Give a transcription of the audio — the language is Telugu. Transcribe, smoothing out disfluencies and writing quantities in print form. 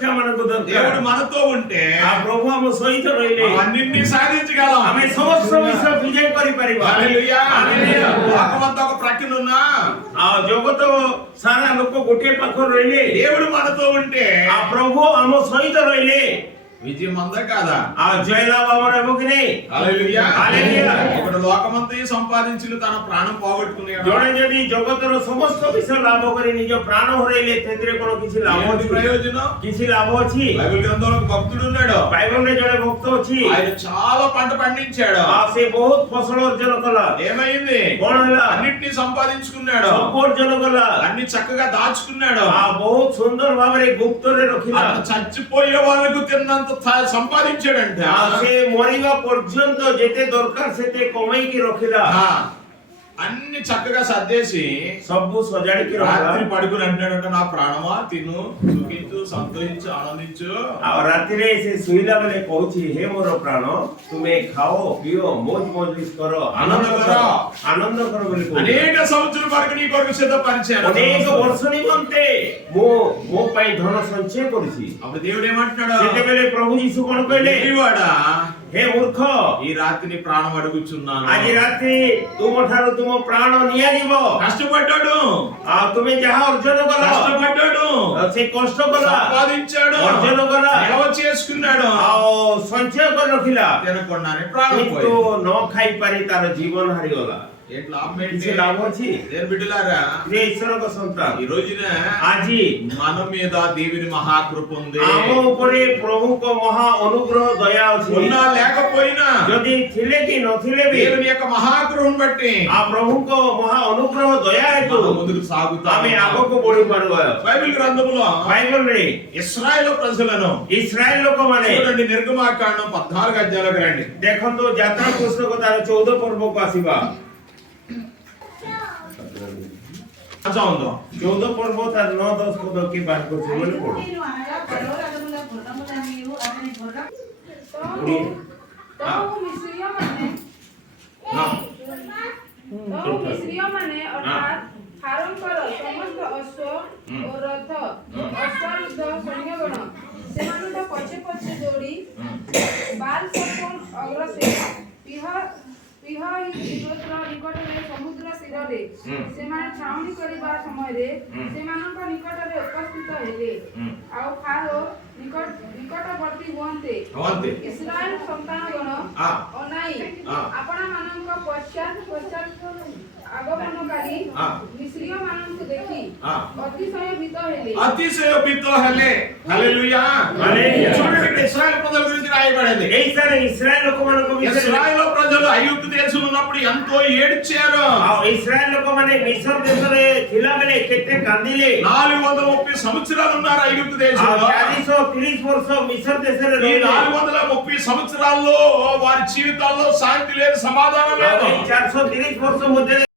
దేవుడు మనతో ఉంటే ఆ ప్రభు ଆମ ସହିତ ରହିଲେ అన్నింటినీ సాధించగలం. ଆମେ ସମସ୍ତ ବିଷୟ ବିଜୟ କରିପାରିବା। హల్లెలూయా హల్లెలూయా। లోకమంతా ఒక ప్రక్కన ఉన్నా ఆ జగତ ସାରା ଲୋକ ଗୋଟିଏ ପାଖରେ ରହିଲେ దేవుడు మనతో ఉంటే ఆ ప్రభు ଆମ ସହିତ ରହିଲେ విజయం అందా కాదా? ఆ జయలాభ ଆମର ହେବ କି ନାହିଁ? హల్లెలూయా హల్లెలూయా। ఒకడు లోకమంతా సంపాదించిన తన ప్రాణం పోగొట్టుకున్నాడు. ଜଣେ ଯଦି ଜଗତର ସମସ୍ତ ବିଷୟ ଲାଭ କରି ନିଜ ପ୍ରାଣ ହରାଇଲେ ସେଥିରେ କଣ କିଛି ଲାଭ ఏంటి ଅଛି? ప్రయోజనం? କିଛି లాభ ଅଛି? బైబిల్ గ్రంథంలో ఒక భక్తుడు ఉన్నాడు. బైబిల్లో ଜଣେ ଭକ୍ତ ଅଛି ఆయన చాలా పంట పండించాడు. ସେ ବହୁତ ଫସଲ ଅର୍ଜନ କଲା। ఏమైంది? କଣ ହେଲା? అన్నిటిని సంపాదించుకున్నాడు. ସବୁ ଅର୍ଜନ କଲା। అన్ని చక్కగా దాచుకున్నాడు. ବହୁତ ସୁନ୍ଦର ଭାବରେ ଗୁପ୍ତରେ ରଖିଲା। చచ్చిపోయే వాళ్ళకు తిన్నంత సంపాదించాడంట। ସେ ମରିବା ପର୍ଯ୍ୟନ୍ତ ଯେତେ ଦରକାର ସେତେ କମେଇକି ରଖିଲା। అన్ని చక్కగా సర్దేసి ସବୁ ସଜାଡିକି రాత్రి ରଖିଲା। పడుకుని అంటాడంట, నా ప్రాణమా తిను, సుఖించు, సంతోషించు, ఆనందించు। ଆଉ ରାତିରେ ସେ ଶୋଇଲା ବେଳେ କହୁଛି, ହେ ମୋର ପ୍ରାଣ ତୁମେ ଖାଅ ପିଅ ମୌଜ ମଜଲିସ କର ଆନନ୍ଦ କର ବୋଲି କହୁଛି। అనేక సంవత్సరాల వరకు నీ కొరకు సిద్ధపరిచాను। ଅନେକ ବର୍ଷ ନିମନ୍ତେ ମୁଁ ମୋ ପାଇଁ ଧନ ସଞ୍ଚୟ କରୁଛି। అప్పుడు దేవుడు ఏమంటున్నాడు? ସେତେବେଳେ ପ୍ରଭୁ ଯୀଶୁ କଣ କହିଲେ? వాడా ହେ ମୂର୍ଖ, ఈ రాత్రి ప్రాణం అడుగుచున్నాను। ଆଜି ରାତି ତୁମଠାରୁ ତୁମ ପ୍ରାଣ ନିଆଯିବ। కష్టపడ్డాడు, ତୁମେ ଯାହା ଅର୍ଜନ କଲ, కష్టపడ్డాడు, ସେ କଷ୍ଟ କଲ, సంపాదించాడు, ଅର୍ଜନ କଲ, నిల్వ చేసుకున్నాడు, ଆଉ ସଞ୍ଚୟ କରି ରଖିଲା, తినకుండానే ప్రాణం କିନ୍ତୁ పోయింది। ନ ଖାଇ ପାରି ତାର ଜୀବନ ହାରିଗଲା। ఏంటి లాభం? କିଛି ଲାଭ ଅଛି? నేను బిడ్డలారా, ଯେ ଈଶ୍ୱରଙ୍କ ସନ୍ତାନ, ఈ రోజున ଆଜି మన మీద దేవుని మహాకృప ఉంది। ଆମ ଉପରେ ପ୍ରଭୁଙ୍କ ମହା ଅନୁଗ୍ରହ ଦୟା ଅଛି। ఉన్నా లేకపోయినా ଯଦି ଥିଲେ କି ନଥିଲେ ବି దేవుని యొక్క మహాకృపను బట్టి ఆ ପ୍ରଭୁଙ୍କ ମହା ଅନୁଗ୍ରହ ଦୟା ହେତୁ మనం ముందుకు సాగుతాం। ଆମେ ଆଗକୁ ବଢି ପାରୁବା। బైబిల్ గ్రంథములో బైబిଲରେ ఇశ్రాయేలు ప్రజలను ଇସ୍ରାଏଲ ଲୋକମାନେ చూడండి, నిర్గమాకాండం 14 అధ్యాయాలకు రండి। ଦେଖନ୍ତୁ ଯାତ୍ରା ପୁସ୍ତକ ତାର 14 ପର୍ବକୁ ଆସିବା। 14 ପର୍ବ ତାର 9-10 ପଦ କି ବାହାର କରୁଛି ବୋଲି ପଢୁ। ମିଶ୍ରୀୟମାନେ ଅର୍ଥାତ୍ ଫାରୋଙ୍କର ସମସ୍ତ ଅଶ୍ଵ ଓ ରଥ ଅଶ୍ୱାରୂଢ ସୈନ୍ୟଗଣ ସେମାନଙ୍କ ପଛେ ପଛେ ଦୌଡ଼ି ବାଲ୍-ସଫୋନ ଅଗ୍ରସରେ ପିହହିରୋତର ନିକଟରେ ସମୁଦ୍ର ତୀରରେ ସେମାନେ ଛାଉଣି କରିବା ସମୟରେ ସେମାନଙ୍କ ନିକଟରେ ଉପସ୍ଥିତ ହେଲେ। ଆଉ ଫାରୋ ନିକଟବର୍ତ୍ତୀ ହୁଅନ୍ତେ ଇସ୍ରାଏଲ ସନ୍ତାନଗଣ ଅନାଇ ଆପଣମାନଙ୍କ ପଶ୍ଚାତ୍ ଆଗମନକାରୀ ମିଶ୍ରୀୟମାନଙ୍କୁ ଦେଖି ଅତିଶୟ ଭୀତ ହେଲେ। హల్లెలూయా హల్లెలూయా। చూడండి, ఇశ్రాయేలు ప్రజల గురించి రాయబడింది। ଏଇଠାରେ ଇସ୍ରାଏଲ ଲୋକମାନଙ୍କ ବିଷୟରେ ఇశ్రాయేలు ప్రజలు ఐగుప్తు దేశంలో ఉన్నప్పుడు ఎంతో ఏడ్చారు। ଆଉ ଇସ୍ରାଏଲ ଲୋକମାନେ ମିଶର ଦେଶରେ ଥିଲାବେଳେ କେତେ କାନ୍ଦିଲେ। 430 సంవత్సరాలు ఉన్నారు ఐగుప్తు దేశంలో। 430 ବର୍ଷ ମିଶର ଦେଶରେ ఈ ରହିଲେ। 430 సంవత్సరాల్లో వారి జీవితాల్లో శాంతి లేదు, సమాధానం లేదు। 430 ବର୍ଷ ମଧ୍ୟରେ